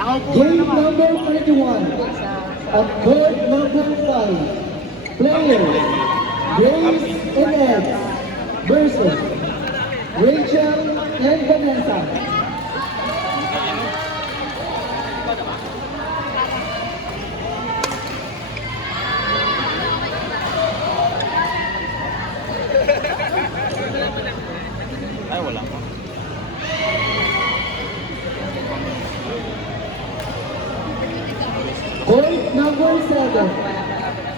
Game number 31 at court number 5. Players Grace and Ed versus Rachel and Vanessa. Ay, wala pa. Court number 7.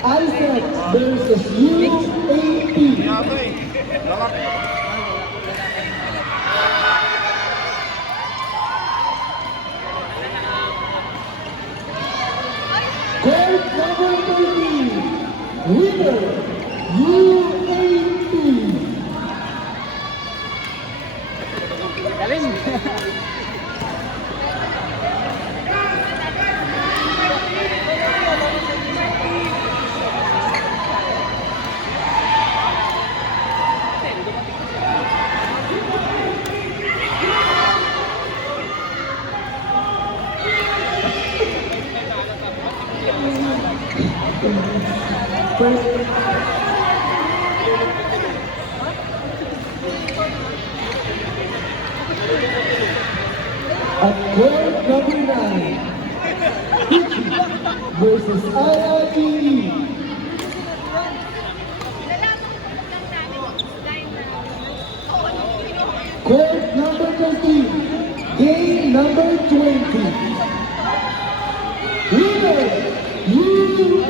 Isaac versus UAP. Court number 13. Winner, UAP. Galing! At court number 9. Pichi versus IIE. Court number 13. Game number 20. Winner, UAP.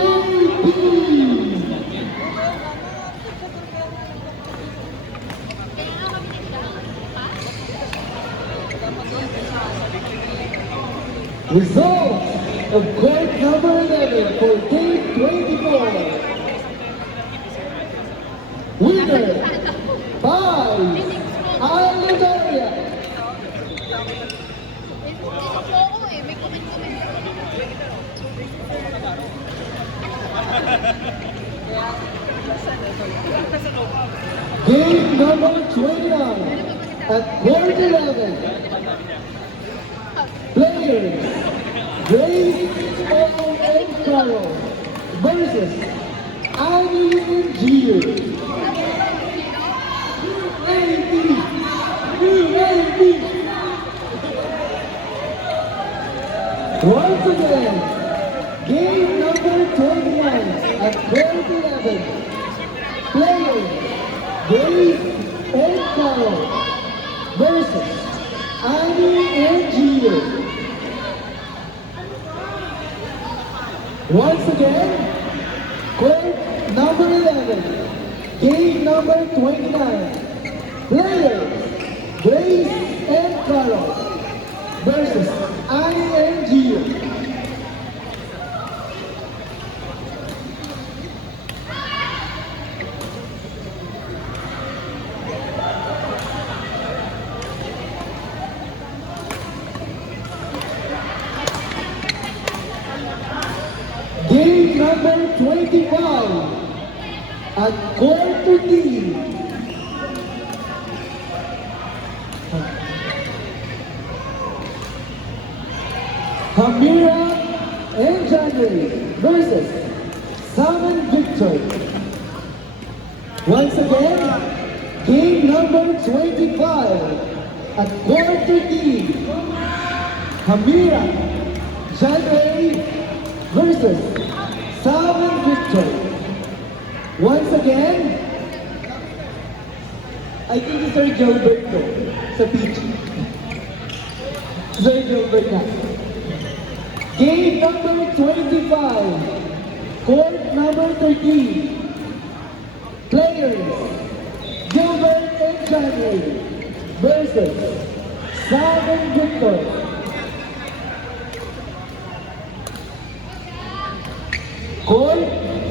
Results of court number 11 for game 24. Winner by Alagaria. Game number 29 at court 11. Players Grace and Carol versus Annie and Gio. UAP. Once again, game number 21 at court 11. Players Grace and Carol versus Annie and Gio. Once again, court number 11, game number 29. Players Grace and Carol versus Annie and Gio. Game number 25 at court 13. Hamira and January versus Sam and Victor. Once again, game number 25 at court 13. Hamira, January versus Sam and Victor. Once again, I think it's Sir Gilbert to, sa pitch. Sir Gilbert na. Game number 25, court number 13. Players, Gilbert and January versus Sam and Victor. Court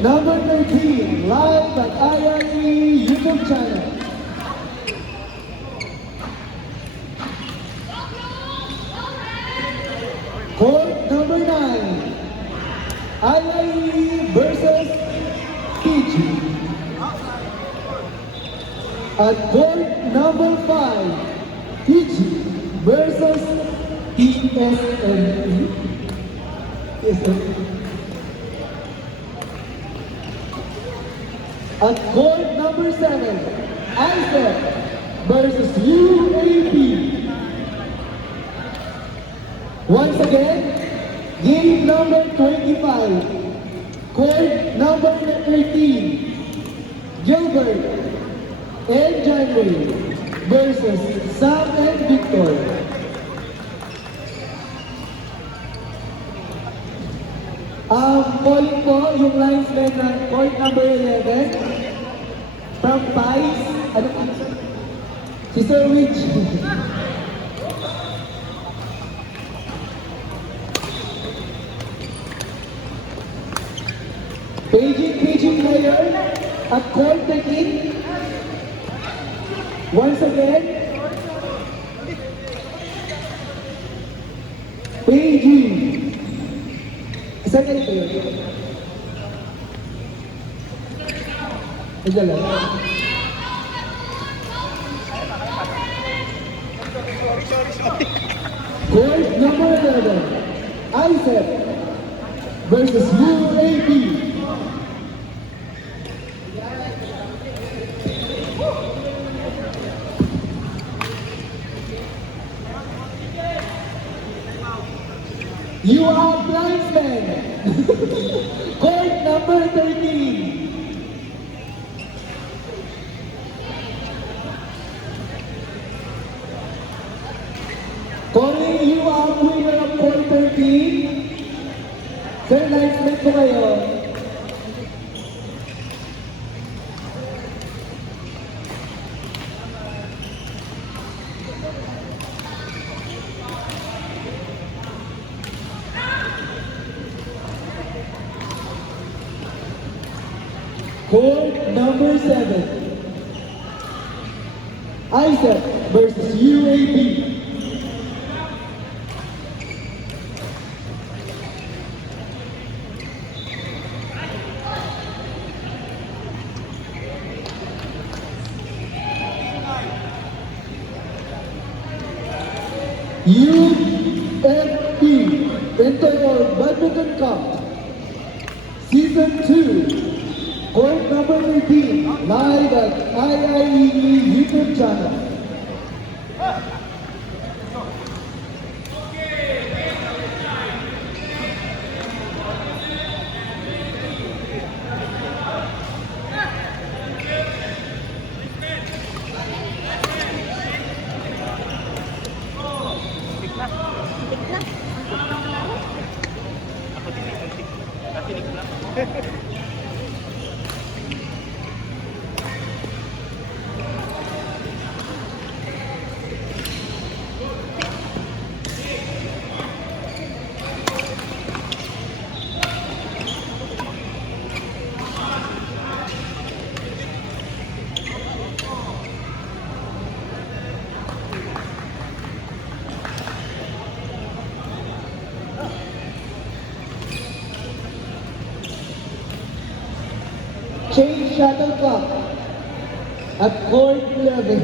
number 13, live at IIE YouTube channel. Court number 9, IIE versus Fiji. At court number 5, Fiji versus TSME. TSME. At court number 7, Isaac versus UAP. Once again, game number 25, court number 13, Gilbert and January versus Sam and Victor. Calling po yung linesman ng court number 11 from Pies. Ano po? Si Sir Witch. Paging player at court 13. Once again, paging. Saan ka nito yun? Ito lang. Court number 11, Isaac versus UAP. You are blindsmen. Court number 13. Calling you out winner of court 13. Sir, linesman po kayo. Court number 7, Isaac versus UAP. UFP Inter Badminton Cup Season 2, court number 13, live at IIEE YouTube channel. Change shuttlecock at court 11.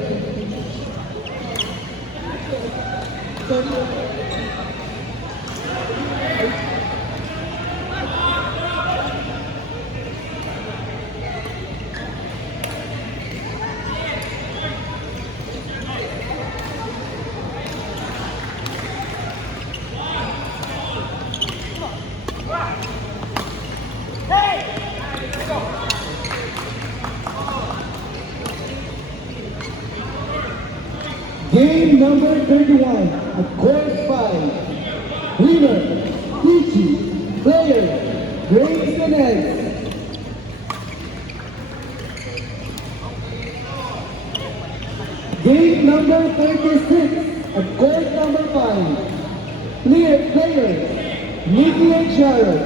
Game number 31 at court 5. Winner, Peachy. Player, Grace Inez. Game number 36 at court number 5. Player, Nikki and Sharon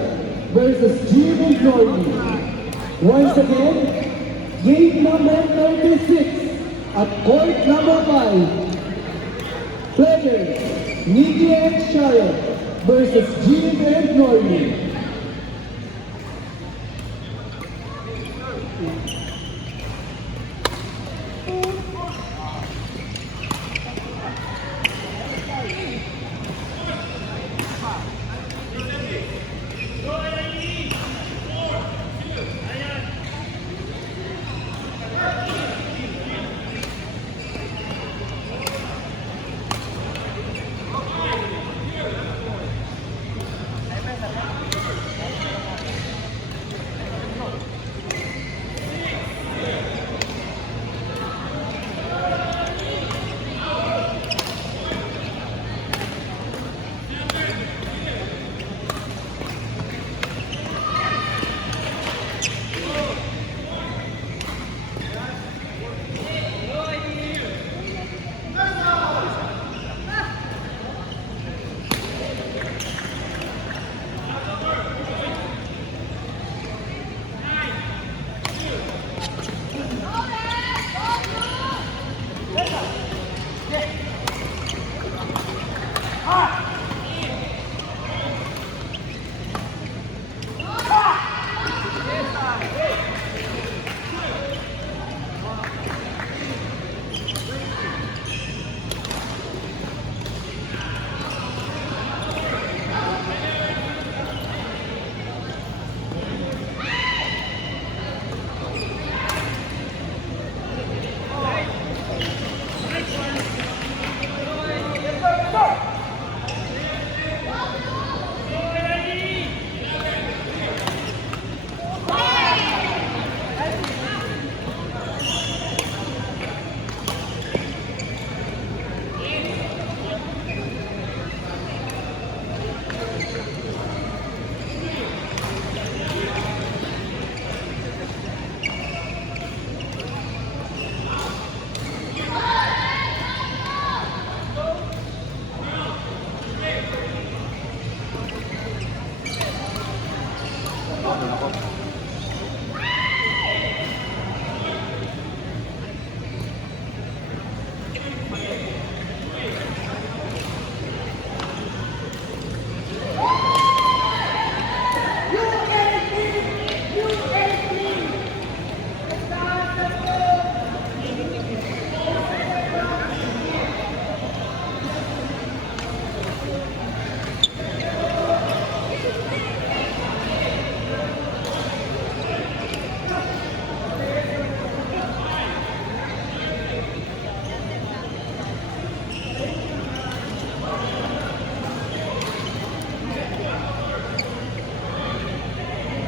versus Jim and Jordy. Once again, game number 36 at court number 5. Players, Nikki and Sharon versus Jim and Norby. Ano ako?